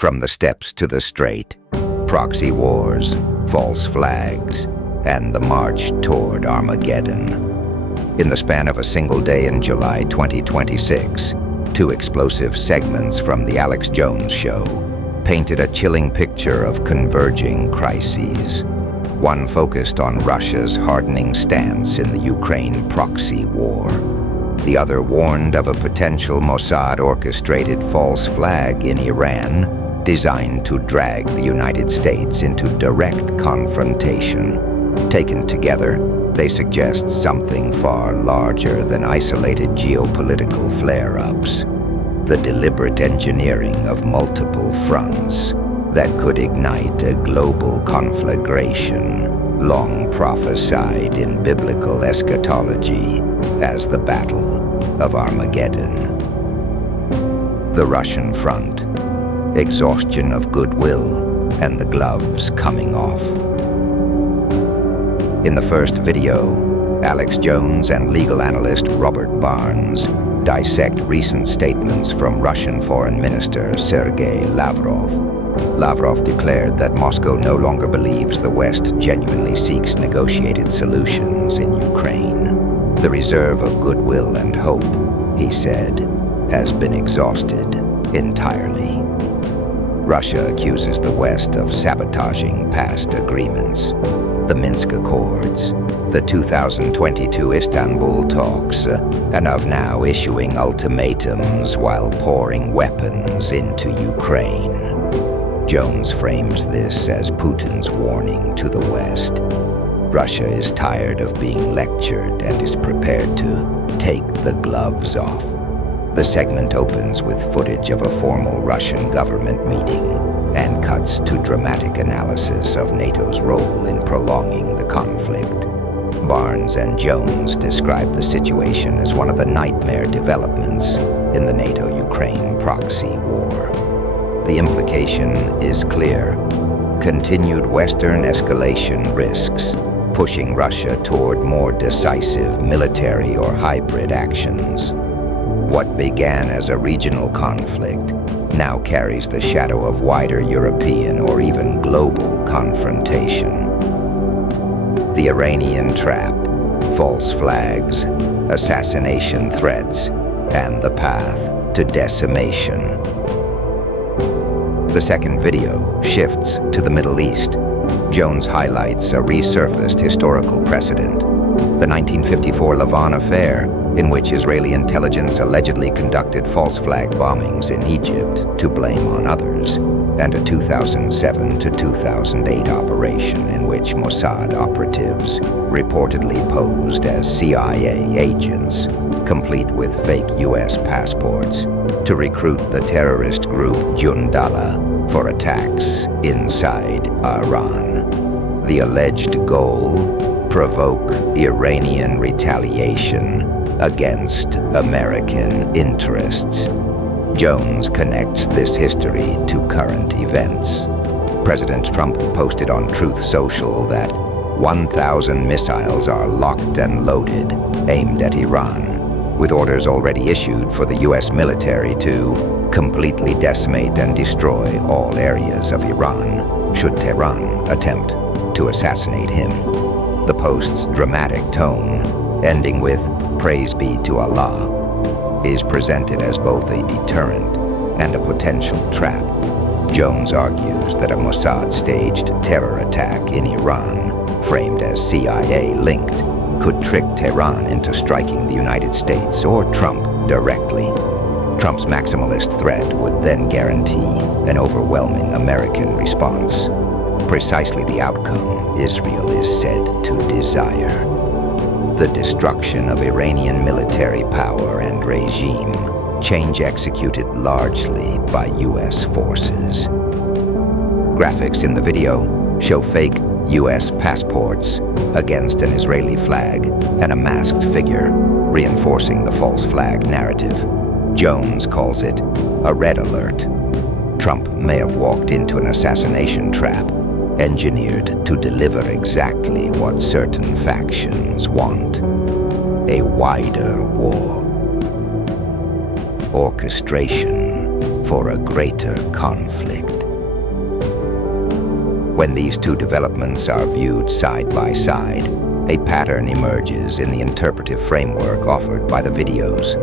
From the steps to the straight, proxy wars, false flags, and the march toward Armageddon. In the span of a single day in July 2026, two explosive segments from The Alex Jones Show painted a chilling picture of converging crises. One focused on Russia's hardening stance in the Ukraine proxy war. The other warned of a potential Mossad-orchestrated false flag in Iran designed to drag the United States into direct confrontation. Taken together, they suggest something far larger than isolated geopolitical flare-ups. The deliberate engineering of multiple fronts that could ignite a global conflagration, long prophesied in biblical eschatology as the Battle of Armageddon. The Russian front, exhaustion of goodwill, and the gloves coming off. In the first video, Alex Jones and legal analyst Robert Barnes dissect recent statements from Russian Foreign Minister Sergei Lavrov. Lavrov declared that Moscow no longer believes the West genuinely seeks negotiated solutions in Ukraine. The reserve of goodwill and hope, he said, has been exhausted entirely. Russia accuses the West of sabotaging past agreements. The Minsk Accords, the 2022 Istanbul talks, and of now issuing ultimatums while pouring weapons into Ukraine. Jones frames this as Putin's warning to the West. Russia is tired of being lectured and is prepared to take the gloves off. The segment opens with footage of a formal Russian government meeting and cuts to dramatic analysis of NATO's role in prolonging the conflict. Barnes and Jones describe the situation as one of the nightmare developments in the NATO-Ukraine proxy war. The implication is clear. Continued Western escalation risks, pushing Russia toward more decisive military or hybrid actions. What began as a regional conflict now carries the shadow of wider European or even global confrontation. The Iranian trap, false flags, assassination threats, and the path to decimation. The second video shifts to the Middle East. Jones highlights a resurfaced historical precedent, the 1954 Lavon affair, in which Israeli intelligence allegedly conducted false flag bombings in Egypt to blame on others, and a 2007 to 2008 operation in which Mossad operatives reportedly posed as CIA agents, complete with fake U.S. passports, to recruit the terrorist group Jundala for attacks inside Iran. The alleged goal: provoke Iranian retaliation against American interests. Jones connects this history to current events. President Trump posted on Truth Social that 1,000 missiles are locked and loaded, aimed at Iran, with orders already issued for the U.S. military to completely decimate and destroy all areas of Iran, should Tehran attempt to assassinate him. The post's dramatic tone, ending with "Praise be to Allah," is presented as both a deterrent and a potential trap. Jones argues that a Mossad-staged terror attack in Iran, framed as CIA-linked, could trick Tehran into striking the United States or Trump directly. Trump's maximalist threat would then guarantee an overwhelming American response, precisely the outcome Israel is said to desire. The destruction of Iranian military power and regime, change executed largely by U.S. forces. Graphics in the video show fake U.S. passports against an Israeli flag and a masked figure, reinforcing the false flag narrative. Jones calls it a red alert. Trump may have walked into an assassination trap, engineered to deliver exactly what certain factions want: a wider war. Orchestration for a greater conflict. When these two developments are viewed side by side, a pattern emerges in the interpretive framework offered by the videos.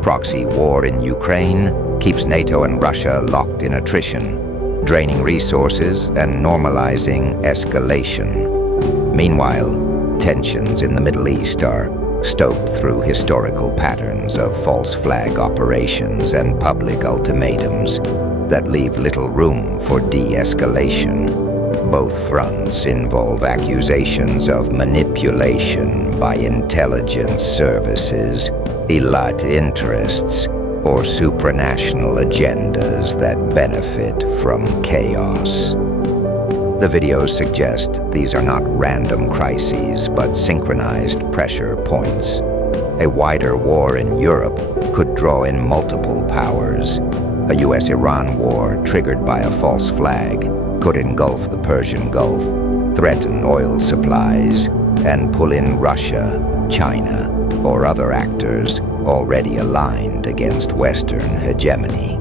Proxy war in Ukraine keeps NATO and Russia locked in attrition, draining resources and normalizing escalation. Meanwhile, tensions in the Middle East are stoked through historical patterns of false flag operations and public ultimatums that leave little room for de-escalation. Both fronts involve accusations of manipulation by intelligence services, elite interests, or supranational agendas that benefit from chaos. The videos suggest these are not random crises, but synchronized pressure points. A wider war in Europe could draw in multiple powers. A US-Iran war triggered by a false flag could engulf the Persian Gulf, threaten oil supplies, and pull in Russia, China, or other actors already aligned against Western hegemony.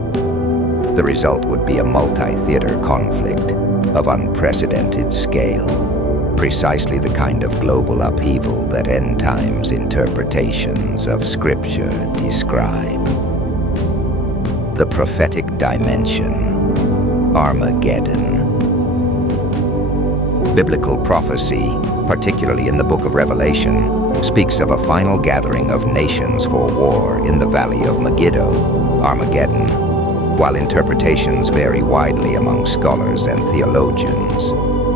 The result would be a multi-theater conflict of unprecedented scale, precisely the kind of global upheaval that end times interpretations of Scripture describe. The prophetic dimension, Armageddon. Biblical prophecy, particularly in the book of Revelation, speaks of a final gathering of nations for war in the valley of Megiddo, Armageddon, while interpretations vary widely among scholars and theologians.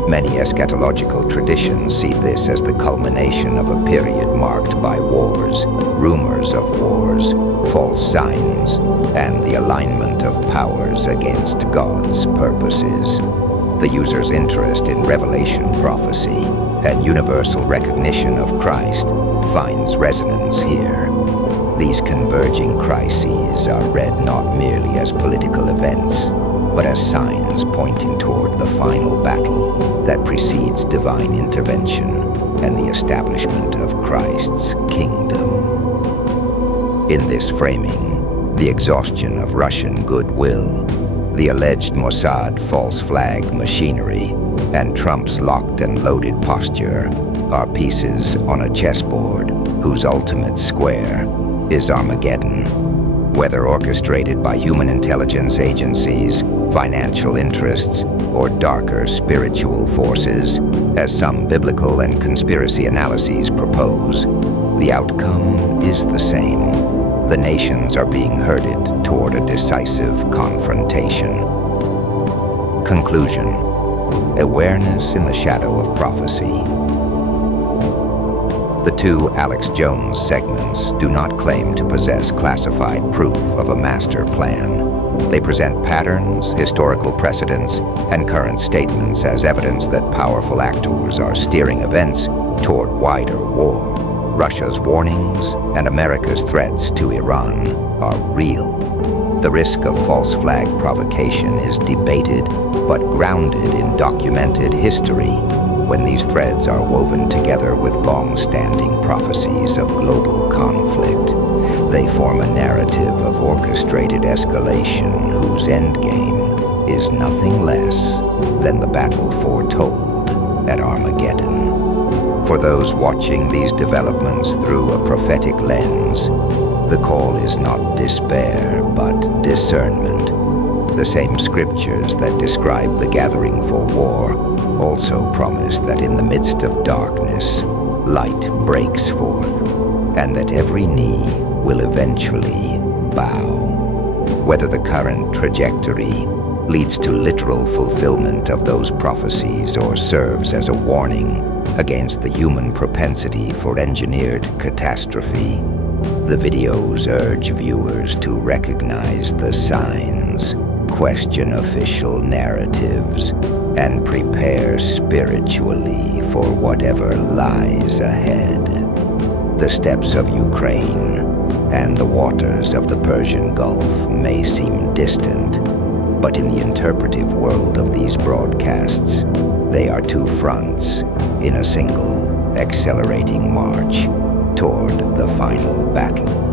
Many eschatological traditions see this as the culmination of a period marked by wars, rumors of wars, false signs, and the alignment of powers against God's purposes. The user's interest in Revelation prophecy and universal recognition of Christ finds resonance here. These converging crises are read not merely as political events, but as signs pointing toward the final battle that precedes divine intervention and the establishment of Christ's kingdom. In this framing, the exhaustion of Russian goodwill, the alleged Mossad false flag machinery, and Trump's locked and loaded posture are pieces on a chessboard whose ultimate square is Armageddon. Whether orchestrated by human intelligence agencies, financial interests, or darker spiritual forces, as some biblical and conspiracy analyses propose, the outcome is the same. The nations are being herded toward a decisive confrontation. Conclusion: awareness in the shadow of prophecy. The two Alex Jones segments do not claim to possess classified proof of a master plan. They present patterns, historical precedents, and current statements as evidence that powerful actors are steering events toward wider war. Russia's warnings and America's threats to Iran are real. The risk of false flag provocation is debated, but grounded in documented history. When these threads are woven together with long-standing prophecies of global conflict, they form a narrative of orchestrated escalation whose endgame is nothing less than the battle foretold at Armageddon. For those watching these developments through a prophetic lens, the call is not despair, but discernment. The same scriptures that describe the gathering for war also promise that in the midst of darkness, light breaks forth, and that every knee will eventually bow. Whether the current trajectory leads to literal fulfillment of those prophecies or serves as a warning against the human propensity for engineered catastrophe, the videos urge viewers to recognize the signs, question official narratives, and prepare spiritually for whatever lies ahead. The steppes of Ukraine and the waters of the Persian Gulf may seem distant, but in the interpretive world of these broadcasts, they are two fronts in a single, accelerating march toward the final battle.